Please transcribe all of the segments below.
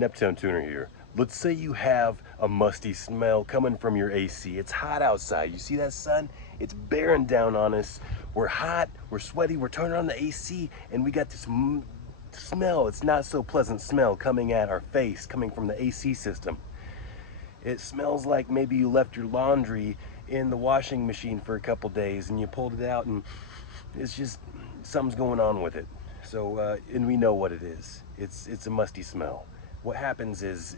NaptownTuner here. Let's say you have a musty smell coming from your AC. It's hot outside. You see that sun? It's bearing down on us. We're hot, we're sweaty, we're turning on the AC, and we got this smell. It's not so pleasant smell coming at our face, coming from the AC system. It smells like maybe you left your laundry in the washing machine for a couple days and you pulled it out and it's just, something's going on with it. So, and we know what it is. It's a musty smell. What happens is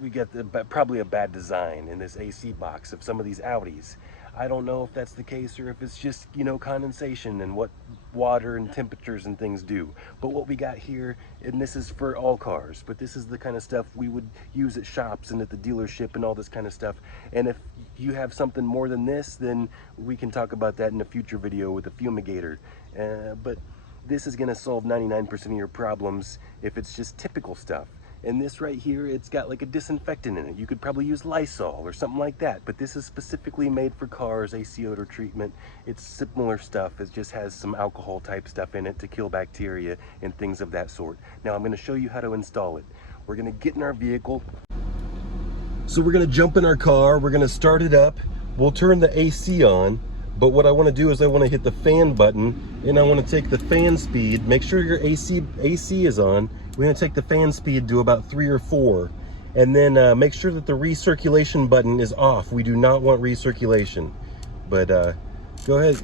we get probably a bad design in this AC box of some of these Audis. I don't know if that's the case or if it's just, you know, condensation and what water and temperatures and things do. But what we got here, and this is for all cars, but this is the kind of stuff we would use at shops and at the dealership and all this kind of stuff. And if you have something more than this, then we can talk about that in a future video with a fumigator. But this is gonna solve 99% of your problems if it's just typical stuff. And this right here, it's got like a disinfectant in it. You could probably use Lysol or something like that, but this is specifically made for cars, AC odor treatment. It's similar stuff. It just has some alcohol type stuff in it to kill bacteria and things of that sort. Now I'm gonna show you how to install it. We're gonna get in our vehicle. So we're gonna jump in our car, we're gonna start it up. We'll turn the AC on, but what I wanna do is I wanna hit the fan button and I wanna take the fan speed, make sure your AC is on. We're gonna take the fan speed to about 3 or 4, and then make sure that the recirculation button is off. We do not want recirculation, but go ahead,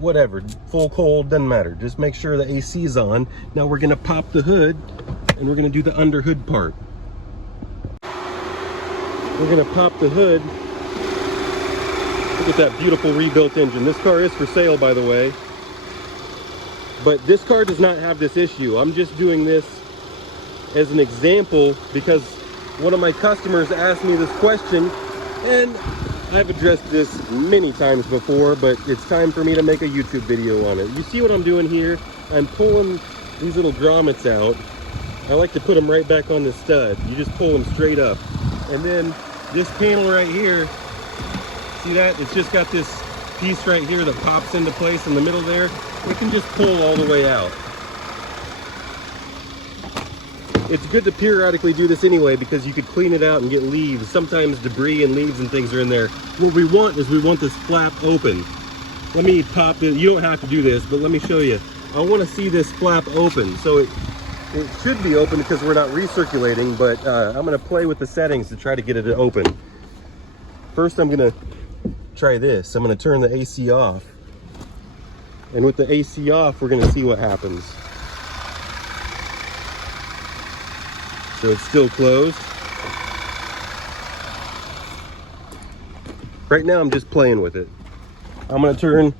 whatever, full cold, doesn't matter. Just make sure the AC is on. Now we're gonna pop the hood, and we're gonna do the under hood part. We're gonna pop the hood. Look at that beautiful rebuilt engine. This car is for sale, by the way, but this car does not have this issue. I'm just doing this as an example because one of my customers asked me this question, and I've addressed this many times before, but it's time for me to make a YouTube video on it. You see what I'm doing here? I'm pulling these little grommets out. I like to put them right back on the stud. You just pull them straight up. And then this panel right here, see that? It's just got this piece right here that pops into place in the middle there. We can just pull all the way out. It's good to periodically do this anyway because you could clean it out and get leaves. Sometimes debris and leaves and things are in there. What we want is we want this flap open. Let me pop it. You don't have to do this, but let me show you. I want to see this flap open. So it should be open because we're not recirculating, but I'm going to play with the settings to try to get it to open. First, I'm going to try this. I'm going to turn the AC off. And with the AC off, we're going to see what happens. So it's still closed. Right now I'm just playing with it. I'm gonna turn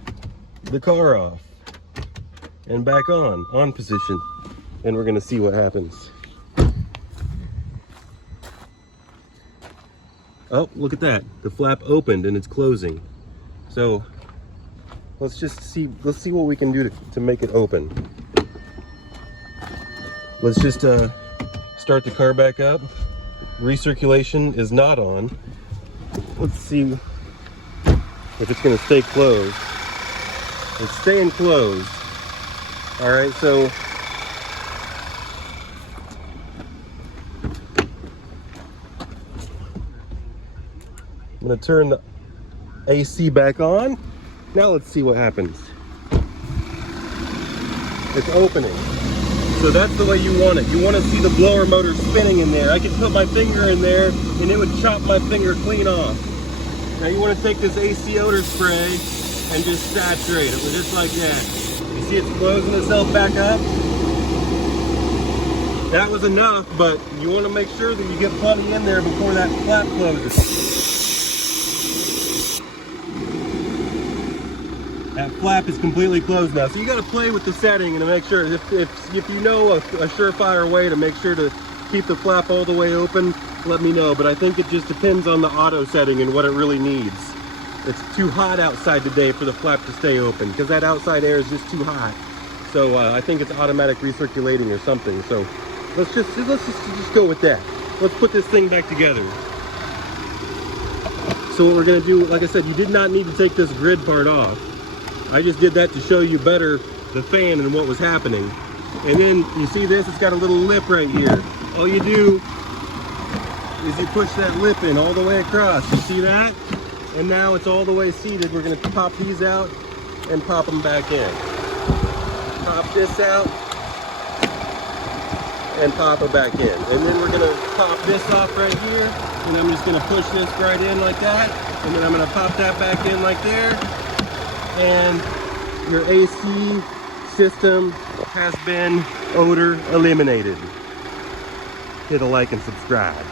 the car off and back on position, and we're gonna see what happens. Oh, look at that. The flap opened and it's closing. So let's see what we can do to make it open. Let's just start the car back up. Recirculation is not on. Let's see if it's going to stay closed. It's staying closed. All right, so I'm going to turn the AC back on. Now let's see what happens. It's opening. So that's the way you want it. You want to see the blower motor spinning in there. I could put my finger in there and it would chop my finger clean off. Now you want to take this AC odor spray and just saturate it just like that. You see it's closing itself back up? That was enough, but you want to make sure that you get plenty in there before that flap closes. That flap is completely closed now, so you got to play with the setting and to make sure if you know a surefire way to make sure to keep the flap all the way open, let me know. But I think it just depends on the auto setting and what it really needs. It's too hot outside today for the flap to stay open because that outside air is just too hot. So I think it's automatic recirculating or something. So let's just go with that. Let's put this thing back together. So what we're going to do, like I said, you did not need to take this grid part off. I just did that to show you better the fan and what was happening. And then you see this, it's got a little lip right here. all you do is you push that lip in all the way across. You see that? And now it's all the way seated. We're going to pop these out and pop them back in. Pop this out and pop it back in. And then we're going to pop this off right here. And I'm just going to push this right in like that. And then I'm going to pop that back in like there. And your AC system has been odor eliminated. Hit a like and subscribe.